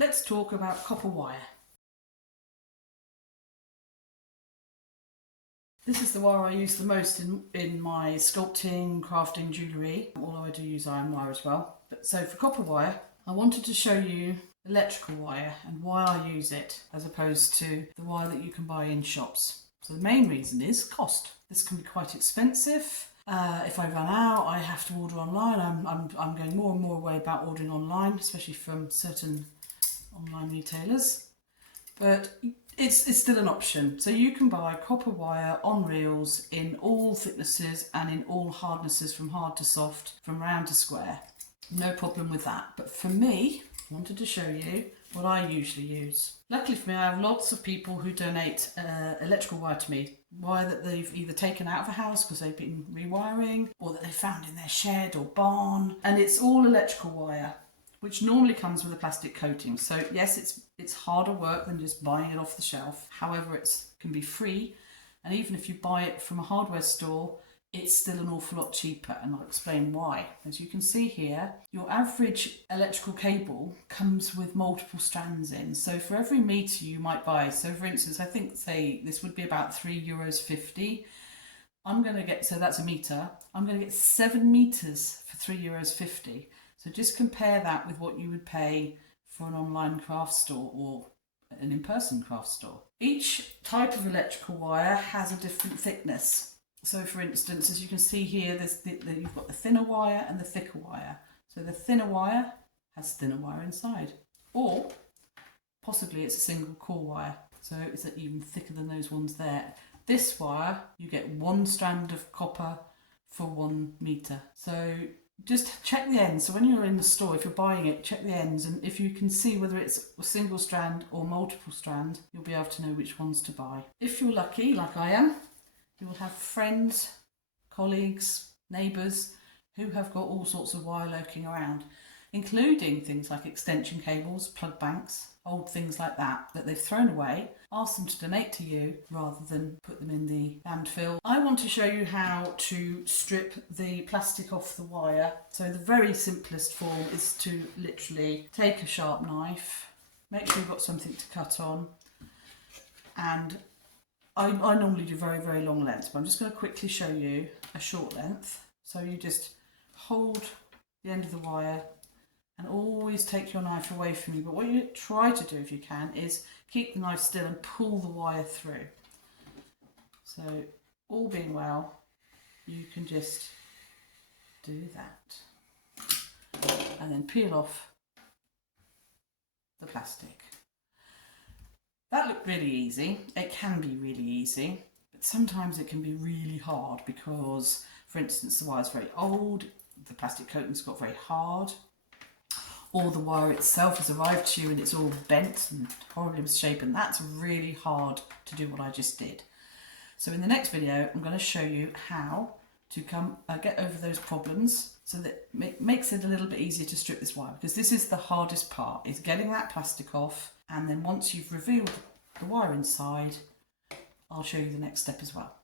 let's talk about copper wire. This is the wire I use the most in my sculpting, crafting, jewellery, although I do use iron wire as well. But so for copper wire, I wanted to show you electrical wire and why I use it as opposed to the wire that you can buy in shops. So the main reason is cost. This can be quite expensive. If I run out, I have to order online. I'm going more and more away about ordering online, especially from certain online retailers. But it's still an option. So you can buy copper wire on reels in all thicknesses and in all hardnesses, from hard to soft, from round to square. No problem with that. But for me, I wanted to show you what I usually use. Luckily for me, I have lots of people who donate electrical wire to me. Wire that they've either taken out of a house because they've been rewiring, or that they found in their shed or barn. And it's all electrical wire, which normally comes with a plastic coating. So yes, it's harder work than just buying it off the shelf. However, it can be free. And even if you buy it from a hardware store, it's still an awful lot cheaper, and I'll explain why. As you can see here, your average electrical cable comes with multiple strands in. So for every metre you might buy, so for instance, I think, say, this would be about €3.50. I'm going to get, so that's a metre, I'm going to get 7 metres for €3.50. So just compare that with what you would pay for an online craft store or an in-person craft store. Each type of electrical wire has a different thickness. So for instance, as you can see here, you've got the thinner wire and the thicker wire. So the thinner wire has thinner wire inside, or possibly it's a single core wire, so it's even thicker than those ones there. This wire, you get 1 strand of copper for 1 metre. So just check the ends. So when you're in the store, if you're buying it, check the ends, and if you can see whether it's a single strand or multiple strand, you'll be able to know which ones to buy. If you're lucky, like I am, you will have friends, colleagues, neighbours who have got all sorts of wire lurking around, including things like extension cables, plug banks, old things like that they've thrown away. Ask them to donate to you rather than put them in the landfill. I want to show you how to strip the plastic off the wire. So the very simplest form is to literally take a sharp knife, make sure you've got something to cut on, and I normally do very, very long lengths, but I'm just going to quickly show you a short length. So you just hold the end of the wire and always take your knife away from you. But what you try to do, if you can, is keep the knife still and pull the wire through. So all being well, you can just do that. And then peel off the plastic. That looked really easy. It can be really easy, but sometimes it can be really hard because, for instance, the wire's very old, the plastic coating's got very hard, or the wire itself has arrived to you and it's all bent and horribly misshapen. That's really hard to do what I just did. So in the next video, I'm going to show you how to get over those problems, so that it makes it a little bit easier to strip this wire, because this is the hardest part, is getting that plastic off. And then once you've revealed the wire inside, I'll show you the next step as well.